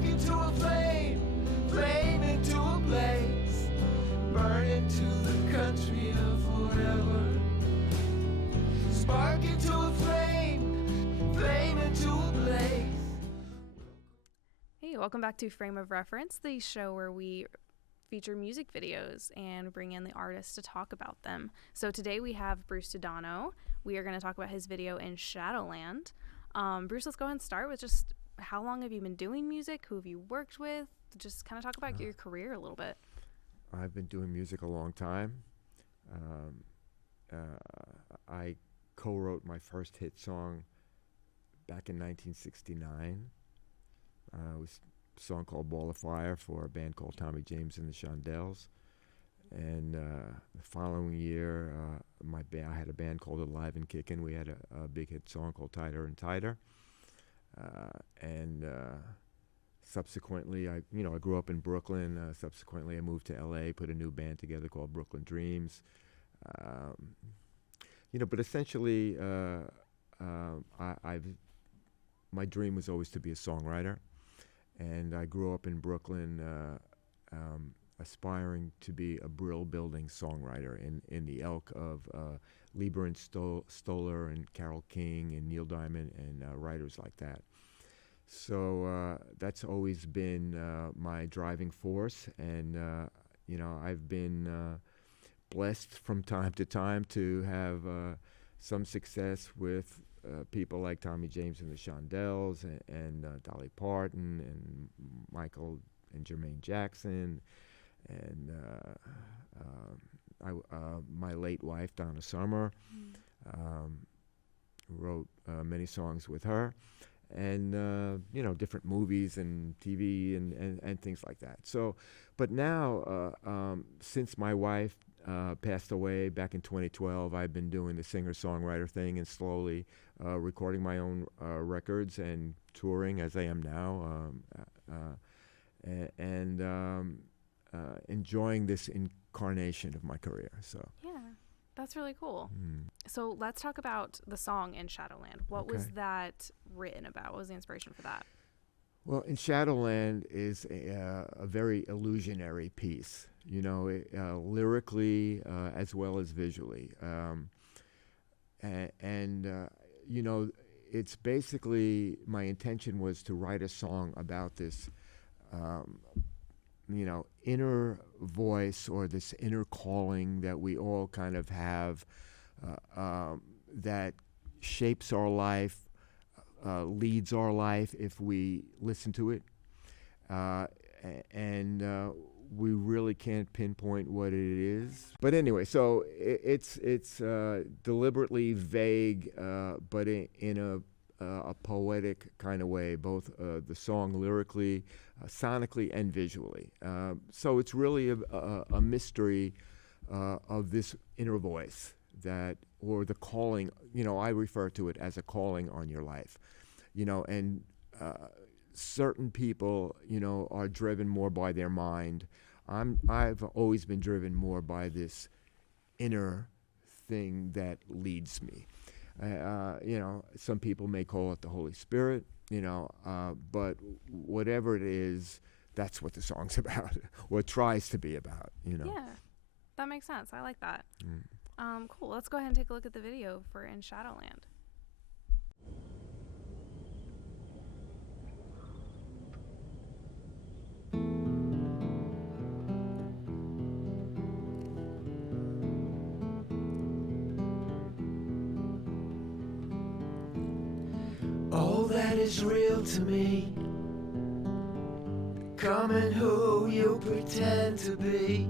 Spark into a flame, flame into a blaze, burn into the country of forever. Spark into a flame, flame into a blaze. Hey, welcome back to Frame of Reference, the show where we feature music videos and bring in the artists to talk about them. So today we have Bruce Sudano. We are going to talk about his video in Shadowland. Bruce, let's go ahead and start with just how long have you been doing music? Who have you worked with? Just kind of talk about your career a little bit. I've been doing music a long time. I co-wrote my first hit song back in 1969. It was a song called Ball of Fire for a band called Tommy James and the Shondells. And the following year, I had a band called Alive and Kickin'. We had a big hit song called Tighter and Tighter. Subsequently, I grew up in Brooklyn. Subsequently, I moved to L.A., put a new band together called Brooklyn Dreams. But essentially, my dream was always to be a songwriter. And I grew up in Brooklyn aspiring to be a brill-building songwriter in the ilk of Lieber and Stoller and Carole King and Neil Diamond and writers like that. So that's always been my driving force. And, I've been blessed from time to time to have some success with people like Tommy James and the Shondells and Dolly Parton and Michael and Jermaine Jackson and my late wife Donna Summer. Wrote many songs with her, and different movies and TV and things like that. So, but now since my wife passed away back in 2012, I've been doing the singer-songwriter thing and slowly recording my own records and touring as I am now, and enjoying this incarnation of my career. So Yeah, that's really cool. So let's talk about the song in Shadowland. What was that written about? What was the inspiration for that? Well, in Shadowland is a very illusionary piece, lyrically as well as visually. It's basically, my intention was to write a song about this, inner voice or this inner calling that we all kind of have that shapes our life, leads our life if we listen to it, and we really can't pinpoint what it is. But anyway, so it's deliberately vague, but in a poetic kind of way, both the song lyrically, sonically, and visually. So it's really a mystery of this inner voice or the calling. I refer to it as a calling on your life. And certain people, are driven more by their mind. I've always been driven more by this inner thing that leads me. Some people may call it the Holy Spirit, but whatever it is, that's what the song's about, or tries to be about, Yeah, that makes sense. I like that. Cool. Let's go ahead and take a look at the video for In Shadowland. All that is real to me, becoming who you pretend to be.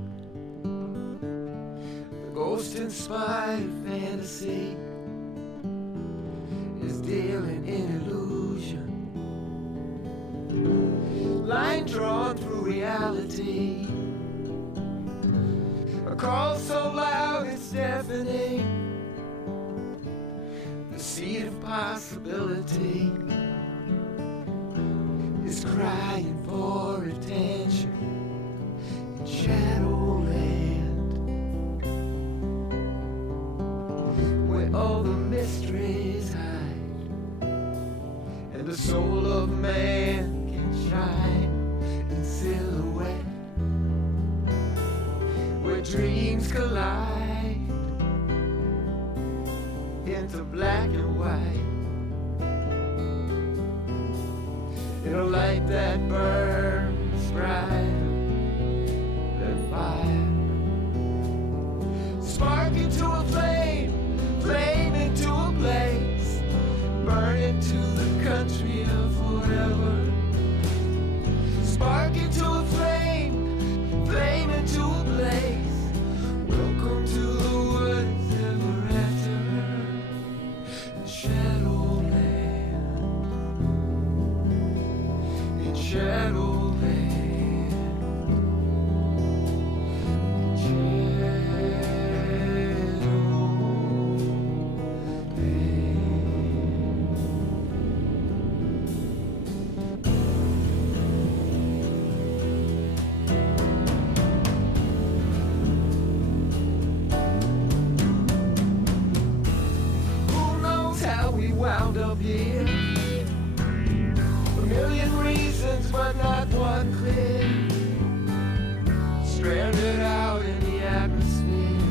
The ghost-inspired fantasy is dealing in illusion, line drawn through reality, a call so loud it's deafening. The seed of possibility is crying for attention in Shadowland, where all the mysteries hide and the soul of man can shine. into black and white. In a light that burns brighter than fire. Spark into a flame, flame into a blaze, burn into the country of forever. Spark into a flame, flame into a blaze, welcome to the woods ever after. Shadowland, in Shadowland. Wound up here. A million reasons, but not one clear. Stranded out in the atmosphere,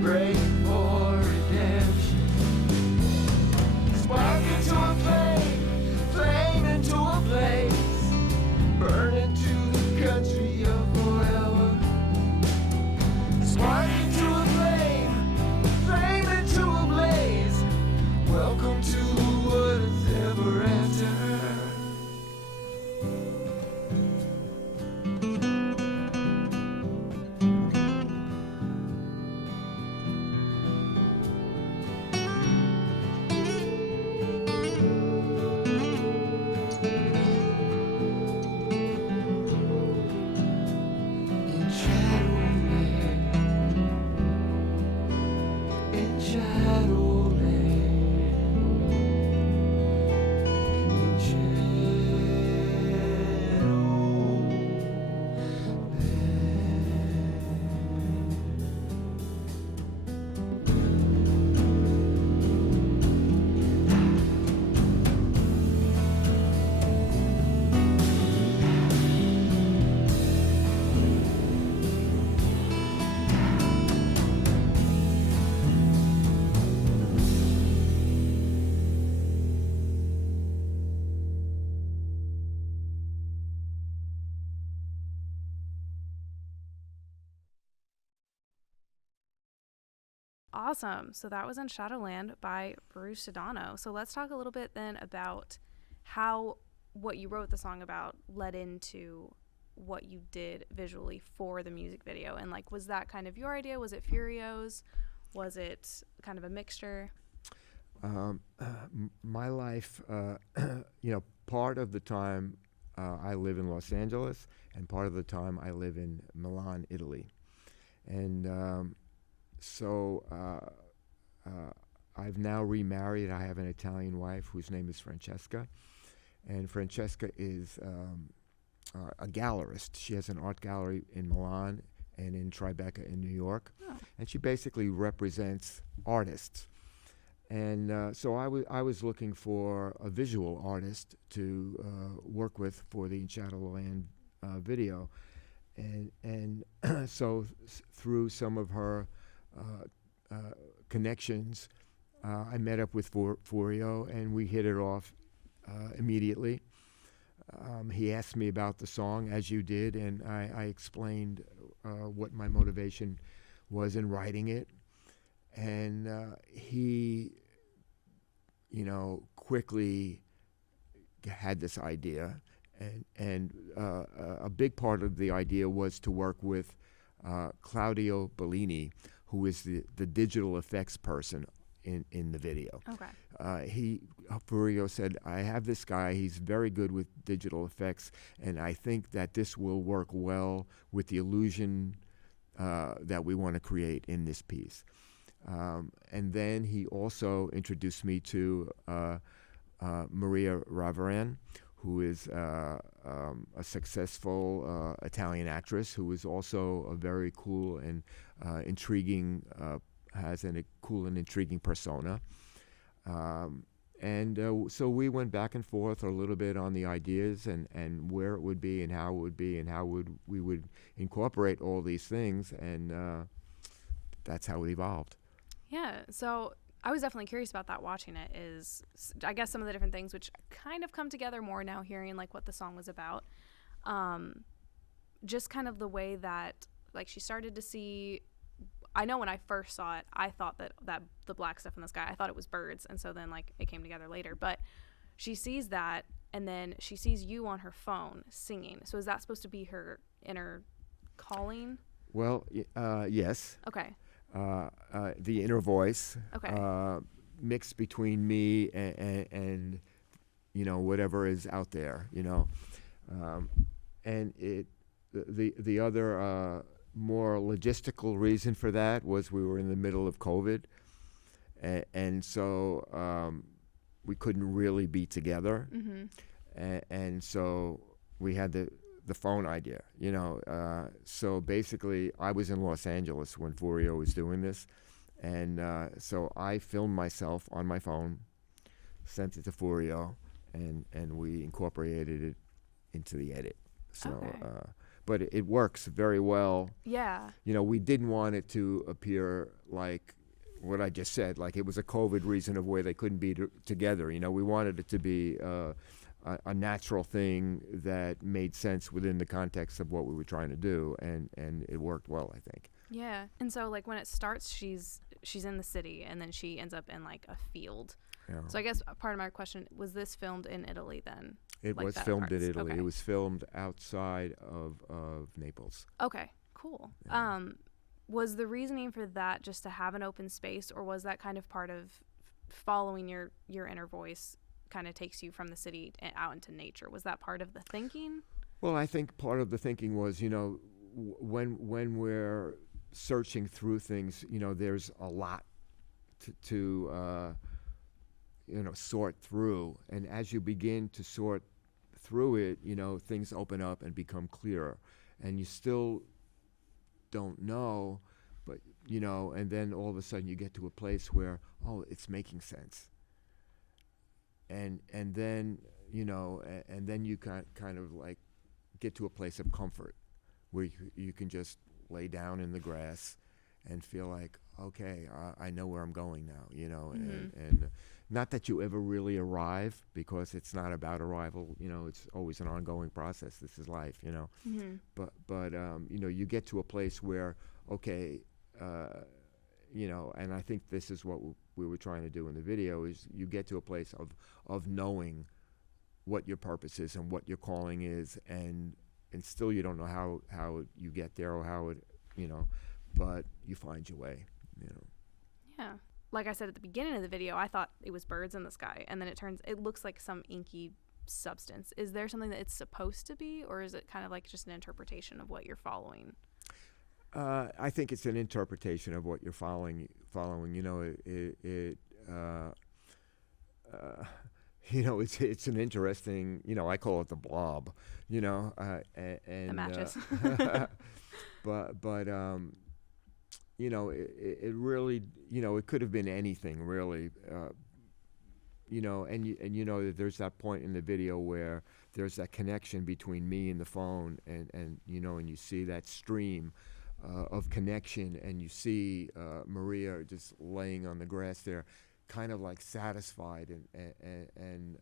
praying for redemption. Spark into a flame, flame into a blaze, burn into the country of forever. Spark into a flame, flame into a blaze, welcome to the woods ever after. In Shadowland, in Shadowland, in Awesome. So that was in Shadowland by Bruce Sudano. So let's talk a little bit then about how what you wrote the song about led into what you did visually for the music video. And like, was that kind of your idea? Was it Furio's? Was it kind of a mixture? My life, part of the time I live in Los Angeles, and part of the time I live in Milan, Italy. And so I've now remarried. I have an Italian wife whose name is Francesca. And Francesca is a gallerist. She has an art gallery in Milan and in Tribeca in New York. Oh. And she basically represents artists. And so I was looking for a visual artist to work with for the In Shadowland video. And so through some of her connections, I met up with Furio, and we hit it off immediately. He asked me about the song, as you did, and I explained what my motivation was in writing it. And he, quickly had this idea. And a big part of the idea was to work with Claudio Bellini, who is the digital effects person in the video. Okay. Furio said, I have this guy, he's very good with digital effects, and I think that this will work well with the illusion that we want to create in this piece. And then he also introduced me to Maria Ravaran, who is a successful Italian actress who is also a very cool and intriguing, has a cool and intriguing persona. So we went back and forth a little bit on the ideas and where it would be and how it would be and how we would incorporate all these things, and that's how it evolved. Yeah. So I was definitely curious about that watching it is I guess some of the different things which kind of come together more now hearing like what the song was about. Just kind of the way that like she started to see, I know when I first saw it, I thought that the black stuff in the sky, I thought it was birds. And so then like it came together later, but she sees that and then she sees you on her phone singing. So is that supposed to be her inner calling? Well, yes. Okay. The inner voice, Okay. mixed between me and whatever is out there, and the other more logistical reason for that was we were in the middle of COVID, and so we couldn't really be together, and so we had the phone idea, so basically I was in Los Angeles when Furio was doing this, and so I filmed myself on my phone, sent it to Furio, and we incorporated it into the edit. So, Okay. But it works very well. Yeah. We didn't want it to appear like what I just said, like it was a COVID reason of where they couldn't be together. We wanted it to be a natural thing that made sense within the context of what we were trying to do, and it worked well, I think. Yeah. And so like when it starts, she's in the city and then she ends up in like a field. Yeah. So I guess part of my question, was this filmed in Italy then? It like was that filmed in parts? Italy. Okay. It was filmed outside of Naples. Okay, cool. Yeah. Was the reasoning for that just to have an open space, or was that kind of part of following your inner voice kind of takes you from the city and out into nature? Was that part of the thinking? Well, I think part of the thinking was, when we're searching through things, there's a lot to sort through, and as you begin to sort through it, things open up and become clearer, and you still don't know, but and then all of a sudden you get to a place where, oh, it's making sense, and then and then you kind of like get to a place of comfort where you can just lay down in the grass and feel like, okay, I know where I'm going now, and not that you ever really arrive, because it's not about arrival, it's always an ongoing process. This is life, but you get to a place where, okay, and I think this is what we were trying to do in the video, is you get to a place of knowing what your purpose is and what your calling is, and still you don't know how you get there or how it, but you find your way, Yeah. Like I said at the beginning of the video, I thought it was birds in the sky, and then it looks like some inky substance. Is there something that it's supposed to be, or is it kind of like just an interpretation of what you're following? I think it's an interpretation of what you're following. It's an interesting. I call it the blob. And The matches. but it really, it could have been anything really. And there's that point in the video where there's that connection between me and the phone, and you see that stream of connection, and you see Maria just laying on the grass there, kind of like satisfied and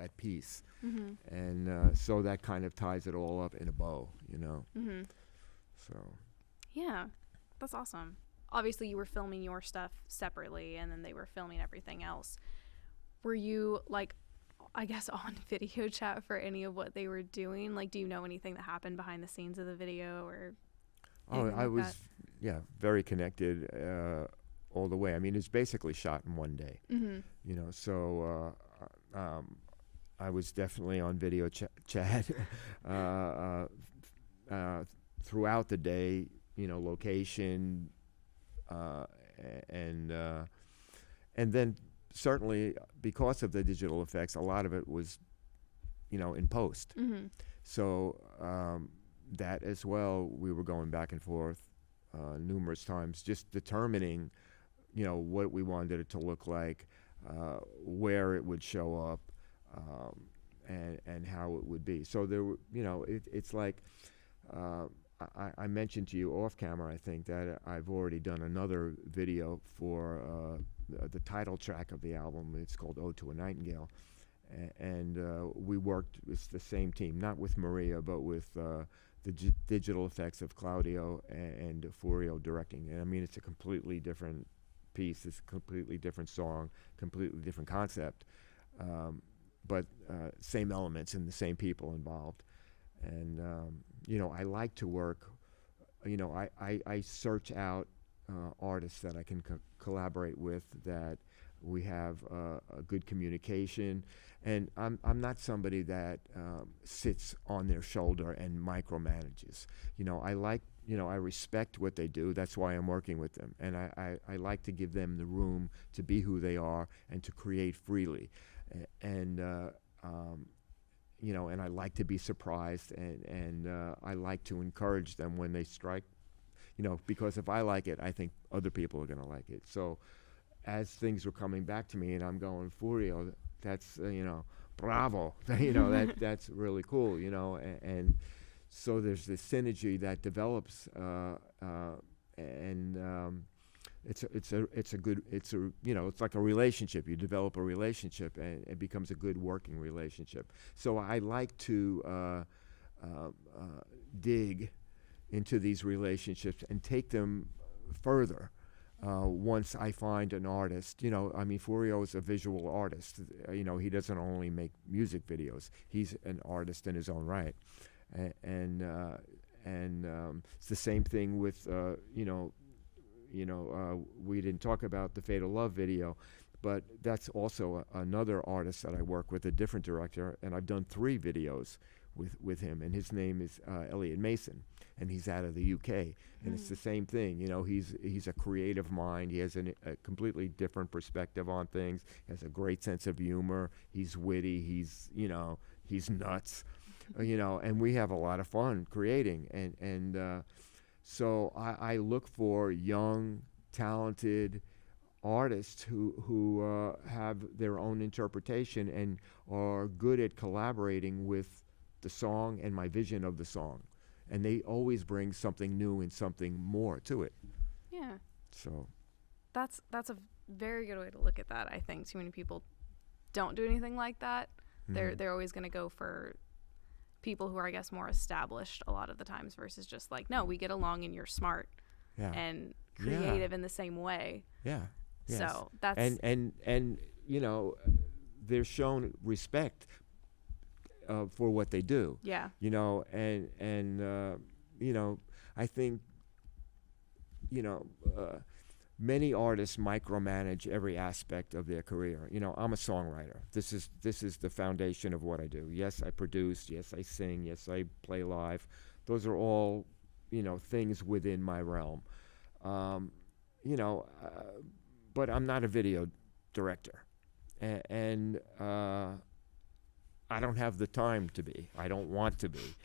at peace, and so that kind of ties it all up in a bow, So. Yeah, that's awesome. Obviously, you were filming your stuff separately, and then they were filming everything else. Were you, like, I guess, on video chat for any of what they were doing? Like, do you know anything that happened behind the scenes of the video, or? Oh, I like was, that? very connected all the way. I mean, it's basically shot in one day, so I was definitely on video chat throughout the day, location, and then certainly because of the digital effects, a lot of it was, in post. So that as well, we were going back and forth numerous times, just determining, what we wanted it to look like, where it would show up, and how it would be. So there were, it's like I mentioned to you off camera, I think, that I've already done another video for the title track of the album. It's called Ode to a Nightingale. And we worked, it's the same team, not with Maria, but with the digital effects of Claudio and Furio directing. And I mean, it's a completely different piece, it's a completely different song, completely different concept, but same elements and the same people involved. And, you know, I like to work, you know, I search out artists that I can collaborate with, that we have a good communication. And I'm not somebody that sits on their shoulder and micromanages. You know, I respect what they do. That's why I'm working with them. And I like to give them the room to be who they are and to create freely. And you know, and I like to be surprised, and I like to encourage them when they strike, you know, because if I like it, I think other people are going to like it. So as things were coming back to me, and I'm going, Furio, that's, you know, bravo, you know, that's really cool, you know, and so there's this synergy that develops, and it's a good, you know, it's like a relationship. You develop a relationship, and it becomes a good working relationship. So I like to dig into these relationships and take them further. Once I find an artist, you know, I mean, Furio is a visual artist. You know, he doesn't only make music videos. He's an artist in his own right. And it's the same thing with, we didn't talk about the Fatal Love video, but that's also another artist that I work with, a different director, and I've done 3 videos with him, and his name is Elliot Mason, and he's out of the UK. And it's the same thing, you know, he's a creative mind. He has a completely different perspective on things. He has a great sense of humor. He's witty. He's nuts, you know, and we have a lot of fun creating. And so I look for young, talented artists who have their own interpretation and are good at collaborating with the song and my vision of the song. And they always bring something new and something more to it. Yeah. So that's a very good way to look at that. I think too many people don't do anything like that. They're always going to go for people who are, I guess, more established a lot of the times versus just like, no, we get along and you're smart and creative in the same way. Yeah. Yes. So that's and you know, they're shown respect for what they do. Yeah. You know, and you know, I think, you know, many artists micromanage every aspect of their career. You know, I'm a songwriter. This is the foundation of what I do. Yes, I produce. Yes, I sing. Yes, I play live. Those are all, you know, things within my realm. You know, but I'm not a video director, and I don't have the time to be. I don't want to be.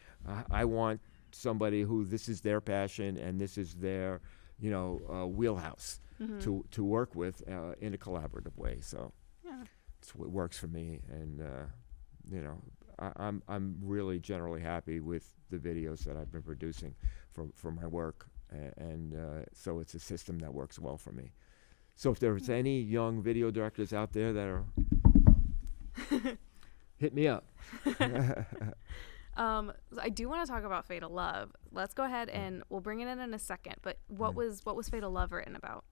I want somebody who this is their passion and this is their, you know, wheelhouse to work with in a collaborative way. So it's what works for me, and you know, I'm really generally happy with the videos that I've been producing for my work, and so it's a system that works well for me. So if there's any young video directors out there that are hit me up. I do want to talk about Fatal Love. Let's go ahead and we'll bring it in a second. But what was Fatal Love written about?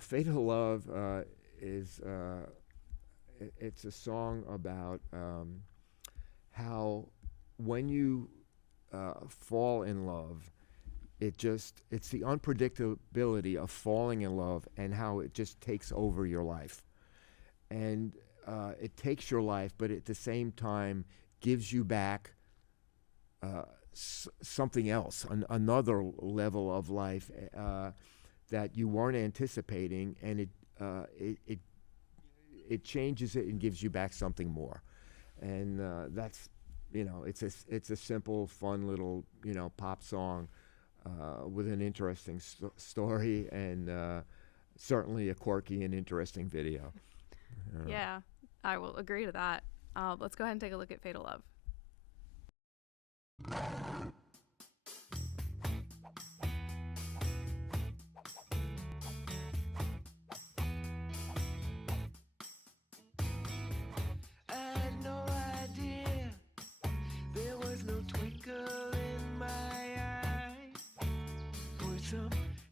Fatal Love is it's a song about how when you fall in love, it's the unpredictability of falling in love and how it just takes over your life. And it takes your life, but at the same time gives you back something else, another level of life that you weren't anticipating, and it changes it and gives you back something more. And that's, you know, it's a simple, fun little, you know, pop song with an interesting story and certainly a quirky and interesting video. Yeah, I will agree to that. Let's go ahead and take a look at Fatal Love.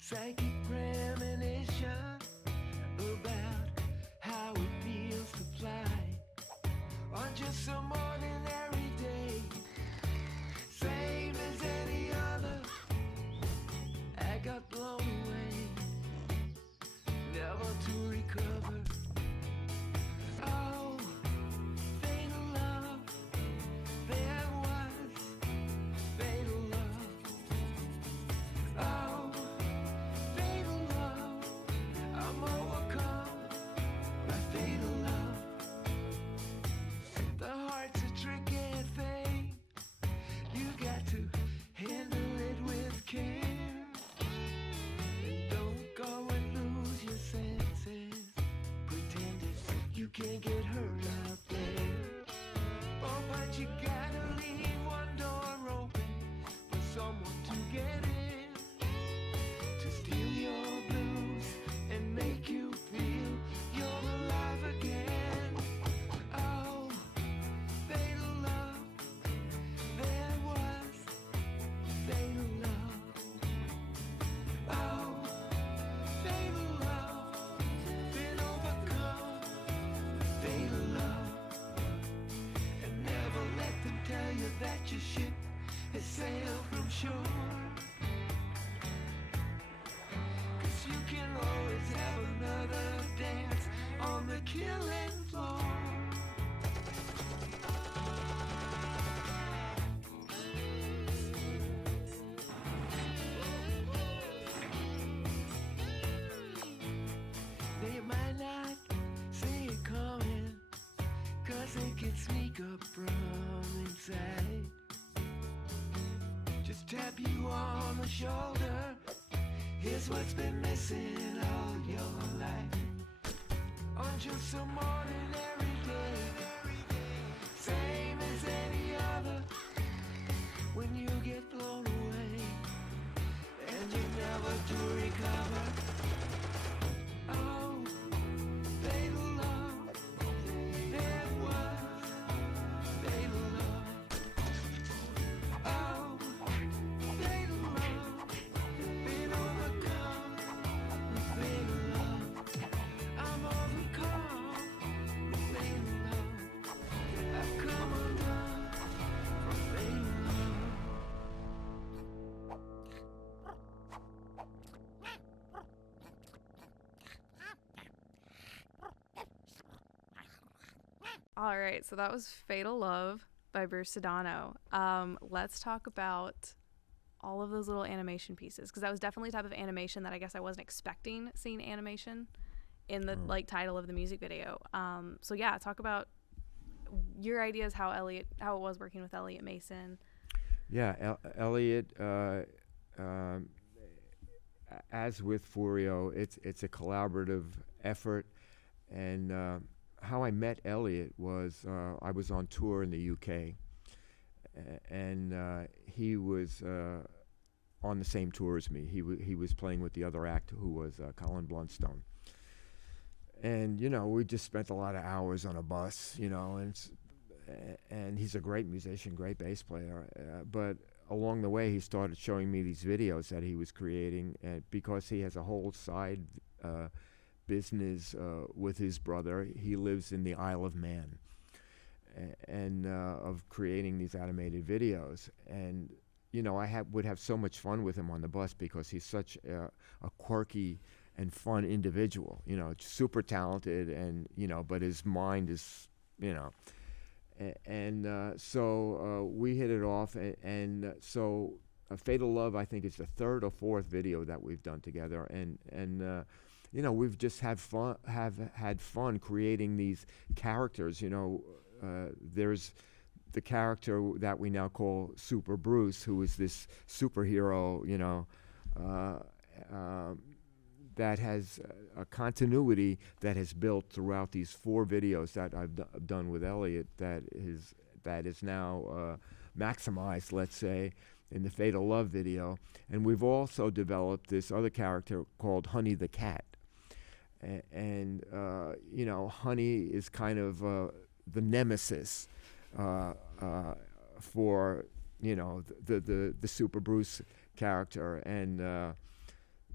psychic premonition about how it feels to fly on just some ordinary day, same as any other. I got blown away, never to recover. Oh, fatal love, there was fatal love. Oh, fatal love, I'm overcome by fatal love. The heart's a tricky thing, you got to handle it with care. Don't go and lose your senses, pretending you can't get hurt out there. Oh, but you gotta leave one door open for someone to get in, to steal your blues and make you feel you're alive again. Oh, fatal love, there was fatal love. Oh, fatal love, been overcome, fatal love. And never let them tell you that your ship has sailed from shore, 'cause you can always have another dance on the killing floor. They might not see it coming, 'cause they can sneak up from inside. Just tap you on the shoulder, here's what's been missing all your life. On just some ordinary day, same as any other, when you get blown away and you never do recover. Oh, fatal love, there was fatal love. Oh, fatal love, been overcome with fatal love. I'm overcome with fatal love. I've come undone from fatal love. All right, so that was Fatal Love by Bruce Sudano. Let's talk about all of those little animation pieces, because that was definitely a type of animation that I guess I wasn't expecting seeing animation in the like title of the music video. So yeah, talk about your ideas, how it was working with Elliot Mason. Yeah, Elliot, as with Furio, it's a collaborative effort. And how I met Elliot was I was on tour in the UK, and he was on the same tour as me. He was playing with the other act, who was Colin Blunstone. And we just spent a lot of hours on a bus, and he's a great musician, great bass player. But along the way, he started showing me these videos that he was creating, and because he has a whole side business with his brother. He lives in the Isle of Man, and of creating these animated videos. And I would have so much fun with him on the bus, because he's such a quirky and fun individual. Super talented, and but his mind is so we hit it off, and so Fatal Love, I think, is the third or fourth video that we've done together, and we've just had fun creating these characters. There's the character that we now call Super Bruce, who is this superhero, that has a continuity that has built throughout these 4 videos that I've done with Elliot, that is now maximized, let's say, in the Fatal Love video. And we've also developed this other character called Honey the Cat. And Honey is kind of the nemesis for the Super Bruce character, and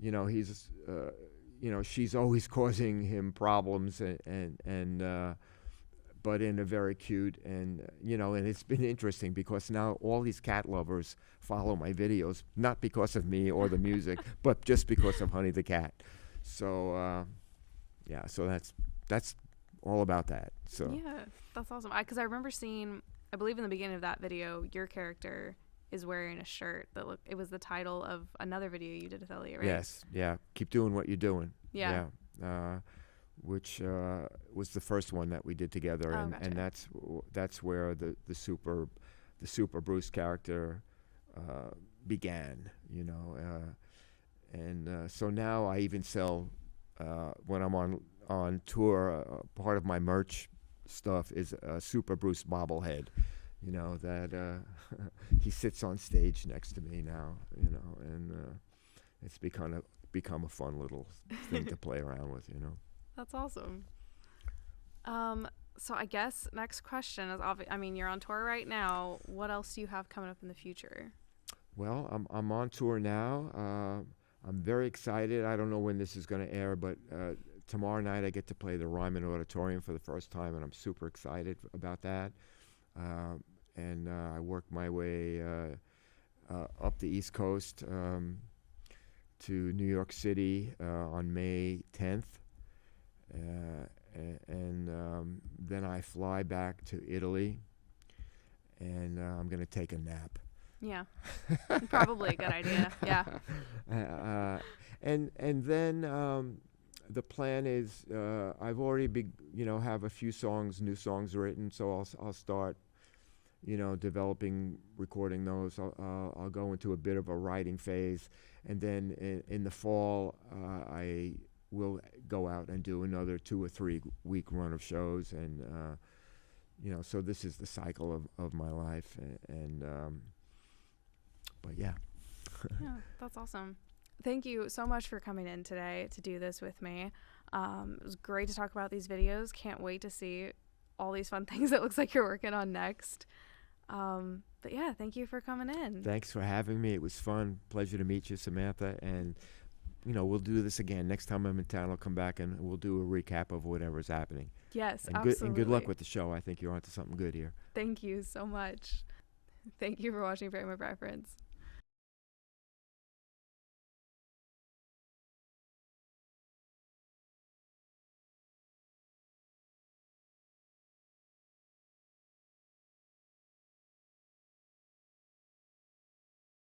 he's she's always causing him problems, and but in a very cute, and and it's been interesting because now all these cat lovers follow my videos, not because of me or the music, but just because of Honey the cat. So so that's all about that. So Yeah, that's awesome. Because I remember seeing, I believe in the beginning of that video, your character is wearing a shirt that it was the title of another video you did with Elliot, right? yes, yeah, keep doing what you're doing. Yeah. Which was the first one that we did together, Oh, and gotcha. that's where the super Bruce character began, and so now I even sell when I'm on tour. Part of my merch stuff is a Super Bruce bobblehead, that he sits on stage next to me now, and it's become a fun little thing to play around with, That's awesome. So I guess next question is you're on tour right now. What else do you have coming up in the future? Well, I'm on tour now. I'm very excited. I don't know when this is going to air, but tomorrow night I get to play the Ryman Auditorium for the first time, and I'm super excited about that. And I work my way up the East Coast to New York City on May 10th. And then I fly back to Italy, and I'm going to take a nap. Yeah, probably a good idea. Yeah. And then the plan is I've already have a few new songs written, so I'll start developing, recording those. I'll go into a bit of a writing phase, and then in the fall I will go out and do another 2 or 3 week run of shows, and so this is the cycle of my life, and but yeah. Yeah, that's awesome. Thank you so much for coming in today to do this with me. It was great to talk about these videos. Can't wait to see all these fun things it looks like you're working on next. But yeah, thank you for coming in. Thanks for having me. It was fun. Pleasure to meet you, Samantha. And, we'll do this again. Next time I'm in town, I'll come back and we'll do a recap of whatever's happening. Yes, and absolutely. And good luck with the show. I think you're onto something good here. Thank you so much. Thank you for watching Frame of Reference.